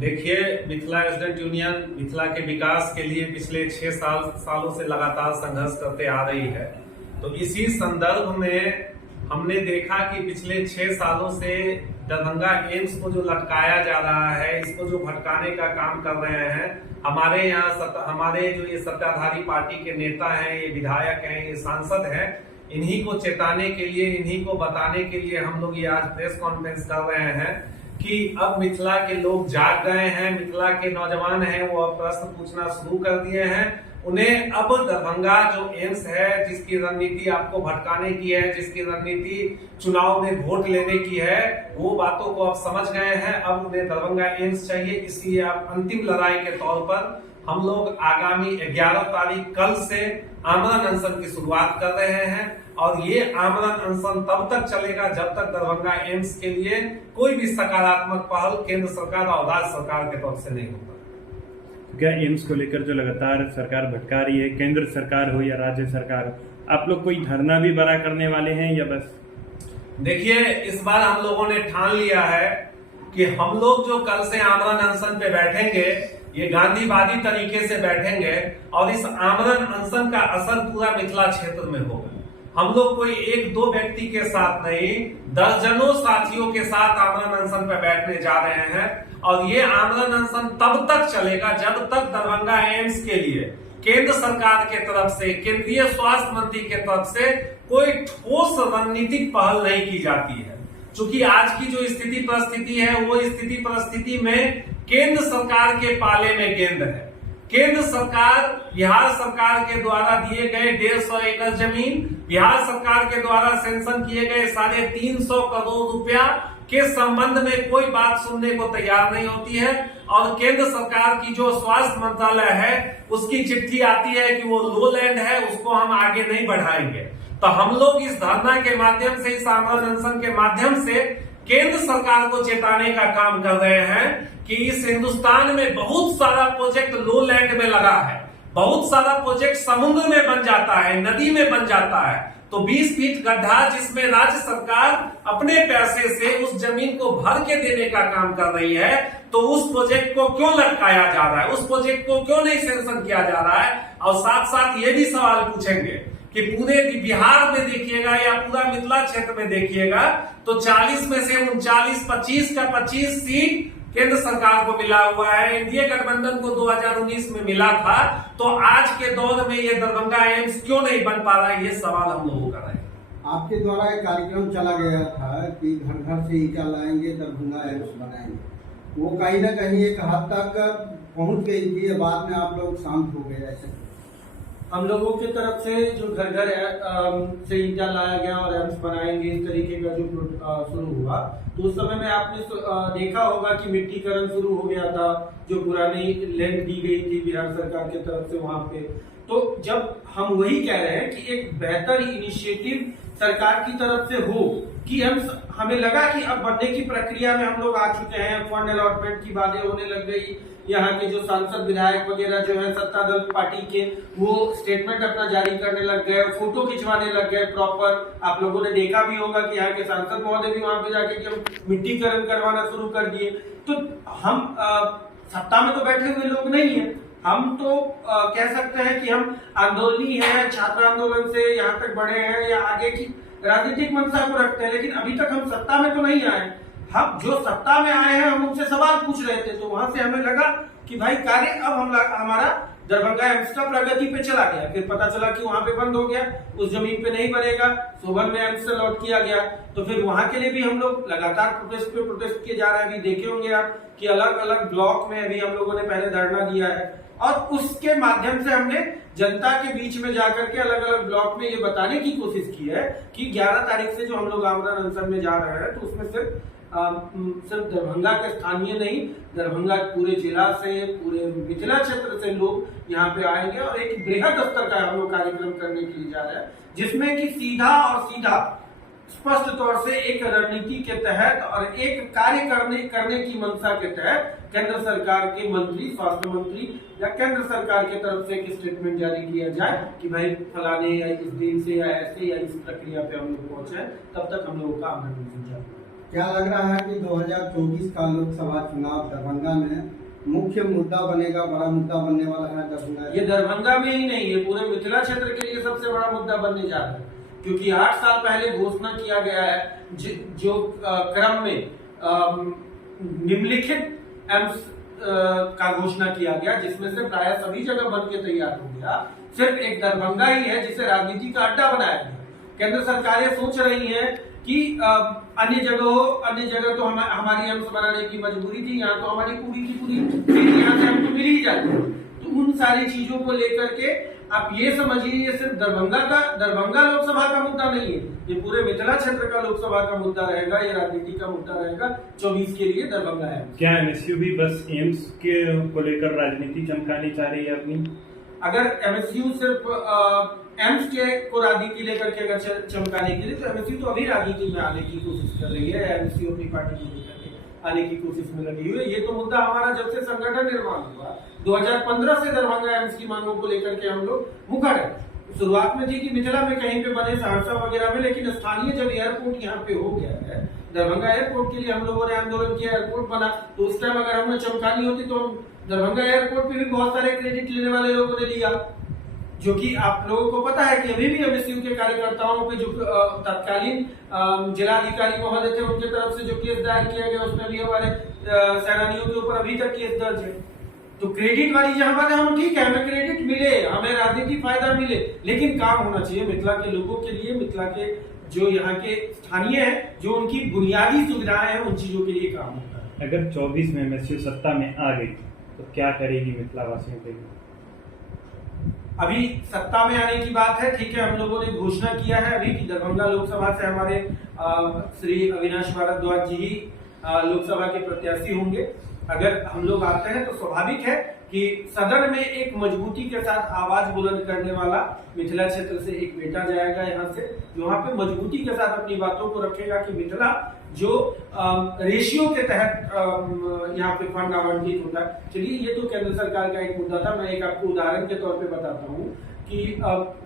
देखिए, Mithila student union Mithila के विकास के लिए पिछले 6 सालों से लगातार संघर्ष करते आ रही है। तो इसी संदर्भ में हमने देखा कि पिछले 6 सालों से दरभंगा एम्स को जो लटकाया जा रहा है, इसको जो भटकाने का काम कर रहे हैं, हमारे यहाँ हमारे जो ये सत्ताधारी पार्टी के नेता हैं, ये विधायक हैं, ये सांसद हैं, इन्हीं को चेताने के लिए, इन्हीं को बताने के लिए हम लोग ये आज प्रेस कॉन्फ्रेंस कर रहे हैं कि अब मिथिला के लोग जाग गए हैं, मिथिला के नौजवान हैं, वो अब प्रश्न पूछना शुरू कर दिए हैं। उन्हें अब दरभंगा जो एम्स है, जिसकी रणनीति आपको भटकाने की है, जिसकी रणनीति चुनाव में वोट लेने की है, वो बातों को अब समझ गए हैं। अब उन्हें दरभंगा एम्स चाहिए। इसलिए अब अंतिम लड़ाई के तौर पर हम लोग आगामी 11 तारीख कल से आमरण अनशन की शुरुआत कर रहे हैं और ये आमरण अनशन तब तक चलेगा जब तक दरभंगा एम्स के लिए कोई भी सकारात्मक पहल केंद्र सरकार और राज्य सरकार के तरफ से नहीं होगा। क्या एम्स को लेकर जो लगातार सरकार भटका रही है, केंद्र सरकार हो या राज्य सरकार हो, आप लोग कोई धरना भी बड़ा करने वाले हैं या बस? देखिए, इस बार हम लोगों ने ठान लिया है कि हम लोग जो कल से आमरण अनशन पे बैठेंगे, ये गांधीवादी तरीके से बैठेंगे और इस आमरण अनशन का असर पूरा मिथिला क्षेत्र में होगा। हम लोग कोई 1-2 व्यक्ति के साथ नहीं, दर्जनों साथियों के साथ आमरण अनशन पर बैठने जा रहे हैं और ये आमरण अनशन तब तक चलेगा जब तक दरभंगा एम्स के लिए केंद्र सरकार के तरफ से, केंद्रीय स्वास्थ्य मंत्री के तरफ से कोई ठोस रणनीतिक पहल नहीं की जाती है। चूंकि आज की जो स्थिति परिस्थिति है, वो स्थिति परिस्थिति में केंद्र सरकार के पाले में गेंद है। केंद्र सरकार, बिहार सरकार के द्वारा दिए गए 150 एकड़ जमीन, बिहार सरकार के द्वारा सैंक्शन किए गए 350 करोड़ रुपया के संबंध में कोई बात सुनने को तैयार नहीं होती है और केंद्र सरकार की जो स्वास्थ्य मंत्रालय है, उसकी चिट्ठी आती है कि वो लो लैंड है, उसको हम आगे नहीं बढ़ाएंगे। तो हम लोग इस धरना के माध्यम से, इस आमरण अनशन के माध्यम से केंद्र सरकार को चेताने का काम कर रहे हैं कि इस हिंदुस्तान में बहुत सारा प्रोजेक्ट लो लैंड में लगा है, बहुत सारा प्रोजेक्ट समुद्र में बन जाता है, नदी में बन जाता है। तो 20 फीट गड्ढा जिसमें राज्य सरकार अपने पैसे से उस जमीन को भर के देने का काम कर रही है, तो उस प्रोजेक्ट को क्यों लटकाया जा रहा है, उस प्रोजेक्ट को क्यों नहीं सैंक्शन किया जा रहा है। और साथ साथ ये भी सवाल पूछेंगे कि पूरे बिहार में देखिएगा या पूरा मिथिला क्षेत्र में देखिएगा तो 40 में से 39, 25 का 25 सीट केंद्र सरकार को मिला हुआ है। एनडीए गठबंधन को 2019 में मिला था। तो आज के दौर में ये दरभंगा एम्स क्यों नहीं बन पा रहा है, ये सवाल हम लोगों का है। आपके द्वारा एक कार्यक्रम चला गया था कि घर घर से ईंटा लाएंगे, दरभंगा एम्स बनाएंगे, वो कहीं ना कहीं एक हद तक पहुंच गई थी, बाद में आप लोग शांत हो गए। ऐसे हम लोगों की तरफ से जो घर घर से ईंटा लाया गया और एम्स बनाएंगे, इस तरीके का जो शुरू हुआ, तो उस समय में आपने देखा होगा कि मिट्टीकरण शुरू हो गया था, जो पुरानी लैंड दी गई थी बिहार सरकार की तरफ से वहां पे। तो जब हम वही कह रहे हैं कि एक बेहतर इनिशिएटिव सरकार की तरफ से हो कि हमें लगा कि अब बनने की प्रक्रिया में हम लोग आ चुके हैं, फंड अलॉटमेंट की बातें होने लग गई, यहाँ के जो सांसद विधायक वगैरह जो है सत्ता दल पार्टी के, वो स्टेटमेंट अपना जारी करने लग गए, फोटो खिंचवाने लग गए प्रॉपर। आप लोगों ने देखा भी होगा कि यहाँ के सांसद महोदय भी वहां पे जाके कि हम मिट्टीकरण करवाना शुरू कर दिए। तो हम सत्ता में तो बैठे हुए लोग नहीं है, हम तो कह सकते हैं कि हम आंदोलनी है, छात्र आंदोलन से यहाँ तक बढ़े हैं या आगे की राजनीतिक मंशा को रखते हैं, लेकिन अभी तक हम सत्ता में तो नहीं आए। हम जो सत्ता में आए हैं, हम उनसे सवाल पूछ रहे थे, तो वहां से हमें लगा कि भाई कार्य अब हमारा दरभंगा एम्स का प्रगति पे चला गया। फिर पता चला कि वहां पे बंद हो गया, उस जमीन पे नहीं बनेगा, सोबन में एम्स से लॉट किया गया। तो फिर वहां के लिए भी हम लोग लगातार प्रोटेस्ट किए जा रहे हैं। अभी देखे होंगे आप कि अलग अलग ब्लॉक में अभी हम लोगों ने पहले धरना दिया है और उसके माध्यम से हमने जनता के बीच में जाकर के अलग अलग ब्लॉक में ये बताने की कोशिश की है कि 11 तारीख से जो हम लोग आमरण अनशन में जा रहे हैं, तो उसमें सिर्फ दरभंगा के स्थानीय नहीं, दरभंगा पूरे जिला से, पूरे मिथिला क्षेत्र से लोग यहाँ पे आएंगे और एक बृहद स्तर का हम लोग कार्यक्रम करने के लिए जा रहे हैं, जिसमें कि सीधा स्पष्ट तौर से एक रणनीति के तहत और एक कार्य करने की मंशा के तहत केंद्र सरकार के मंत्री, स्वास्थ्य मंत्री या केंद्र सरकार की तरफ से एक स्टेटमेंट जारी किया जाए कि भाई फलाने या इस दिन से या ऐसे या इस प्रक्रिया पे हम लोग पहुंचे, तब तक हम लोगों का आंदोलन जारी। क्या लग रहा है कि 2024 का लोकसभा चुनाव दरभंगा में मुख्य मुद्दा बनेगा, बड़ा मुद्दा बनने वाला है दरभंगा? ये दरभंगा में ही नहीं, ये पूरे मिथिला क्षेत्र के लिए सबसे बड़ा मुद्दा बनने जा रहा है, क्योंकि 8 साल पहले घोषणा किया गया है जो क्रम में निम्नलिखित एम्स का घोषणा किया गया, जिसमें से प्राय सभी जगह बन के तैयार हो गया। सिर्फ एक दरभंगा ही है जिसे राजनीति का अड्डा बनाया गया। केंद्र सरकारें सोच रही है कि अन्य जगह तो हमारी एम्स बनाने की मजबूरी थी, यहाँ तो हमारी पूरी की पूरी चीज यहाँ से हमको मिल ही जाती है। तो उन सारी चीजों को लेकर के आप ये समझिए, ये सिर्फ दरभंगा लोकसभा का मुद्दा नहीं है, ये पूरे मिथिला क्षेत्र का लोकसभा का मुद्दा रहेगा, ये राजनीति का मुद्दा रहेगा 24 के लिए दरभंगा है। क्या एमएसयू भी बस एम्स के को लेकर राजनीति चमकानी चाह रही है अपनी? अगर एमएसयू सिर्फ एम्स के को राजनीति लेकर के अगर चमकाने के लिए, तो एमएसयू तो अभी राजनीति में आने की कोशिश कर रही है, एमएसयू अपनी पार्टी को लेकर के आने की कोशिश में लगी हुई है। ये तो मुद्दा हमारा जब से संगठन निर्माण हुआ 2015 से दरभंगा एम्स की मांगों को लेकर के हम लोग मुखर है। शुरुआत में थी कि मिथिला में कहीं पे बने, सहरसा वगैरह में, लेकिन स्थानीय जब एयरपोर्ट यहाँ पे हो गया है, दरभंगा एयरपोर्ट के लिए हम लोगों ने आंदोलन किया, एयरपोर्ट बना, तो उस टाइम अगर हमने चमकानी होती तो दरभंगा एयरपोर्ट पे भी बहुत सारे क्रेडिट लेने वाले लोगों ने लिया, जो कि आप लोगों को पता है कि अभी भी एमएसयू के कार्यकर्ताओं पे जो तत्कालीन जिलाधिकारी महोदय थे उनके तरफ से जो केस दायर किया गया, उसमें भी हमारे सेनानियों के ऊपर अभी तक केस दर्ज है। तो क्रेडिट वाली जहां बात है, हम ठीक है, हमें क्रेडिट मिले, हमें राजनीतिक फायदा मिले, लेकिन काम होना चाहिए मिथिला के लोगों के लिए, मिथिला के जो यहाँ के स्थानीय है, जो उनकी बुनियादी सुविधाएं हैं, उन चीजों के लिए काम होता है। अगर 24 में एमएसयू सत्ता में आ गई तो क्या करेगी मिथिला वासियों के लिए? अभी सत्ता में आने की बात है, ठीक है, हम लोगों ने घोषणा किया है अभी कि दरभंगा लोकसभा से हमारे श्री अविनाश भारद्वाज जी ही लोकसभा के प्रत्याशी होंगे। अगर हम लोग आते हैं तो स्वाभाविक है कि सदन में एक मजबूती के साथ आवाज बुलंद करने वाला मिथिला क्षेत्र से एक बेटा जाएगा यहाँ से, जो वहां पे मजबूती के साथ अपनी बातों को रखेगा कि मिथिला जो रेशियो के तहत यहाँ पे फंड आवंटित होता है। चलिए, ये तो केंद्र सरकार का एक मुद्दा था, मैं एक आपको उदाहरण के तौर पे बताता हूँ कि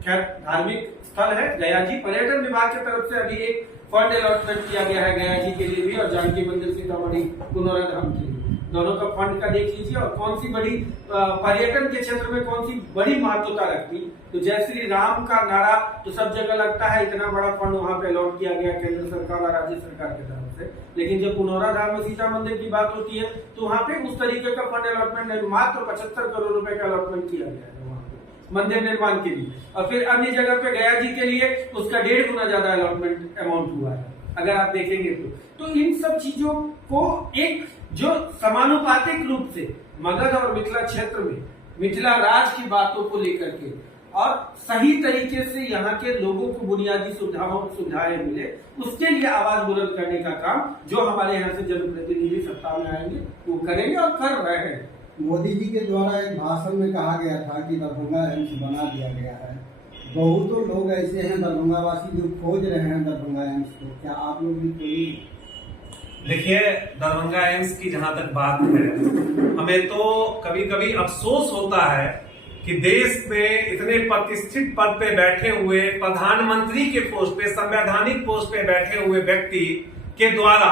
खैर धार्मिक स्थल है गया जी, पर्यटन विभाग की तरफ से अभी एक फंड अलॉटमेंट किया गया है गया जी के लिए भी और जानकी मंदिर सीतामढ़ी पुनौरा धाम के लिए। दोनों का फंड का देख लीजिए और कौन सी बड़ी पर्यटन के क्षेत्र में कौन सी बड़ी महत्वता रखती। तो जय श्री राम का नारा तो सब जगह लगता है, इतना बड़ा फंड वहां पे अलॉट किया गया केंद्र सरकार और राज्य सरकार की तरफ से, लेकिन जब पुनौरा धाम में सीता मंदिर की बात होती है तो वहां पे उस तरीके का फंड अलॉटमेंट नहीं, मात्र 75 करोड़ रुपए का अलॉटमेंट किया गया है वहां पे मंदिर निर्माण के लिए। और फिर अन्य जगह पे गया जी के लिए उसका 1.5 गुना ज्यादा अलॉटमेंट अमाउंट हुआ है, अगर आप देखेंगे तो इन सब चीजों को एक जो समानुपातिक रूप से मगध और मिथिला क्षेत्र में मिथिला राज की बातों को लेकर के और सही तरीके से यहाँ के लोगों को बुनियादी सुविधाएं मिले, उसके लिए आवाज बुलंद करने का काम जो हमारे यहाँ से जनप्रतिनिधि सत्ता में आएंगे वो करेंगे और कर रहे हैं। मोदी जी के द्वारा एक भाषण में कहा गया था कि दरभंगा एम्स बना दिया गया है। बहुतों लोग ऐसे हैं दरभंगा वासी जो खोज रहे हैं दरभंगा एम्स को, क्या आप लोग भी कोई? देखिए, दरभंगा एम्स की जहां तक बात है, हमें तो कभी कभी अफसोस होता है कि देश में इतने प्रतिष्ठित पद पे बैठे हुए प्रधानमंत्री के पोस्ट पे, संवैधानिक पोस्ट पे बैठे हुए व्यक्ति के द्वारा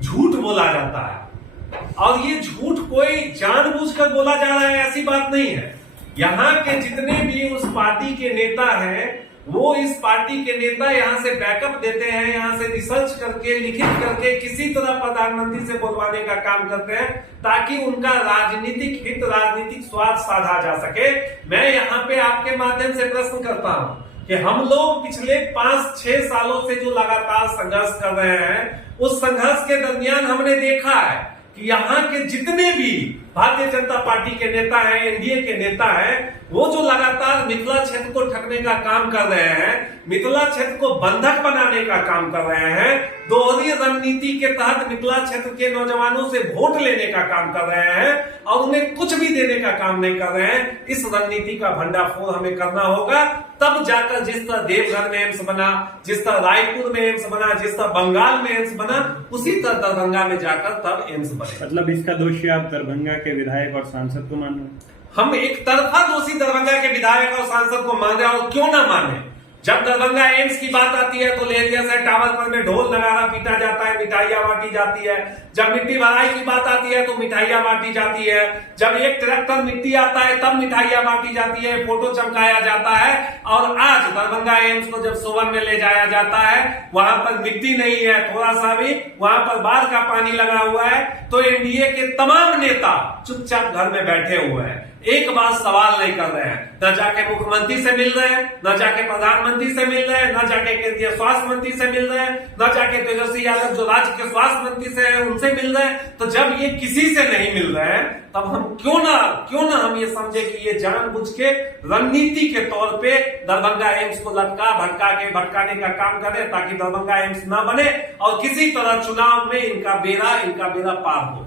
झूठ बोला जाता है। और ये झूठ कोई जानबूझकर बोला जा रहा है ऐसी बात नहीं है। यहाँ के जितने भी उस पार्टी के नेता हैं, वो इस पार्टी के नेता यहाँ से बैकअप देते हैं, यहाँ से रिसर्च करके लिखित करके किसी तरह प्रधानमंत्री से बोलवाने का काम करते हैं ताकि उनका राजनीतिक हित, राजनीतिक स्वार्थ साधा जा सके। मैं यहाँ पे आपके माध्यम से प्रश्न करता हूँ कि हम लोग पिछले 5-6 सालों से जो लगातार संघर्ष कर रहे हैं, उस संघर्ष के दरमियान हमने देखा है कि यहाँ के जितने भी भारतीय जनता पार्टी के नेता हैं, एनडीए के नेता हैं, वो जो लगातार मिथिला क्षेत्र को ठगने का काम कर रहे हैं, मिथिला क्षेत्र को बंधक बनाने का काम कर रहे हैं, दोहरी रणनीति के तहत मिथिला क्षेत्र के नौजवानों से वोट लेने का काम कर रहे हैं और उन्हें कुछ भी देने का काम नहीं कर रहे हैं। इस रणनीति का भंडाफोड़ हमें करना होगा, तब जाकर जिस तरह देवघर में एम्स बना, जिस तरह रायपुर में एम्स बना, जिस तरह बंगाल में एम्स बना, उसी तरह दरभंगा में जाकर तब एम्स बने। मतलब इसका दोषी आप दरभंगा के विधायक और सांसद को मान रहे हैं? हम एक तरफा दोषी दरभंगा के विधायक और सांसद को मान रहे हैं, और क्यों ना माने, जब दरभंगा एम्स की बात आती है तो लेरिया से टावर पर में ढोल नगारा पीटा जाता है, मिठाइयां बांटी जाती है। जब मिट्टी भराई की बात आती है तो मिठाइयां बांटी जाती है। जब एक ट्रैक्टर मिट्टी आता है तब मिठाइयां बांटी जाती है, फोटो चमकाया जाता है। और आज दरभंगा एम्स को जब सोवन में ले जाया जाता है, वहां पर मिट्टी नहीं है थोड़ा सा भी, वहां पर बाढ़ का पानी लगा हुआ है। तो एनडीए के तमाम नेता चुपचाप घर में बैठे हुए हैं, एक बार सवाल नहीं कर रहे हैं। न जाके मुख्यमंत्री से मिल रहे हैं, न जाके प्रधानमंत्री से मिल रहे हैं, न जाके केंद्रीय स्वास्थ्य मंत्री से मिल रहे हैं, न जाके तेजस्वी यादव जो राज्य के स्वास्थ्य मंत्री से है उनसे मिल रहे हैं। तो जब ये किसी से नहीं मिल रहे हैं तब हम क्यों ना हम ये समझे कि ये जानबूझ के रणनीति के तौर पे दरभंगा एम्स को भटकाने का काम करें ताकि दरभंगा एम्स ना बने और किसी तरह चुनाव में इनका बेड़ा पार हो।